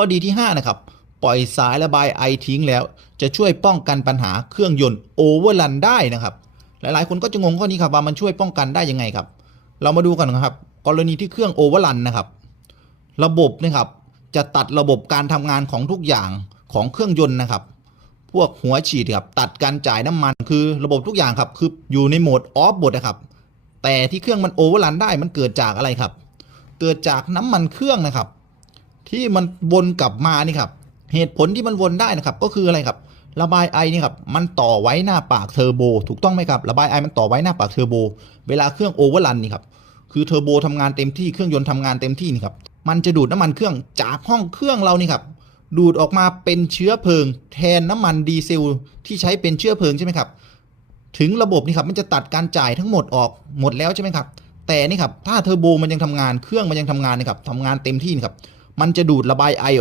ข้อดีที่ 5 นะครับ ปล่อยสายระบายไอทิ้งแล้ว จะช่วยป้องกันปัญหาเครื่องยนต์โอเวอร์ลันได้นะครับ หลายๆ คนก็จะงงข้อนี้ครับว่ามันช่วยป้องกันได้ยังไงครับ เรามาดูกันนะครับ กรณีที่เครื่องโอเวอร์ลันนะครับ ระบบนะครับจะตัดระบบการทำงานของทุกอย่างของเครื่องยนต์นะครับ พวกหัวฉีดครับตัดการจ่ายน้ำมันคือระบบทุกอย่างครับคืออยู่ในโหมดออฟหมดนะครับ แต่ที่เครื่องมันโอเวอร์ลันได้มันเกิดจากอะไรครับ เกิดจากน้ำมันเครื่องนะครับ ที่มันวนกลับมานี่ครับ เหตุผลที่มันวนได้นะครับ ก็คืออะไรครับ ระบายไอนี่ครับมันต่อไว้หน้าปากเทอร์โบถูกต้องไหมครับ ระบายไอมันต่อไว้หน้าปากเทอร์โบเวลาเครื่องโอเวอร์ลันนี่ครับคือเทอร์โบทำงานเต็มที่เครื่องยนต์ทำงานเต็มที่นี่ครับมันจะดูดน้ำมันเครื่องจากห้องเครื่องเรานี่ครับดูดออกมาเป็นเชื้อเพลิง แทนน้ำมันดีเซลที่ใช้เป็นเชื้อเพลิงใช่ไหมครับ ถึงระบบนี่ครับมันจะตัดการจ่ายทั้งหมดออกหมดแล้วใช่ไหมครับ แต่นี่ครับถ้าเทอร์โบมันยังทำงานเครื่องมันยังทำงานนะครับทำงานเต็มที่นี่ครับ มันจะดูดระบายไอออก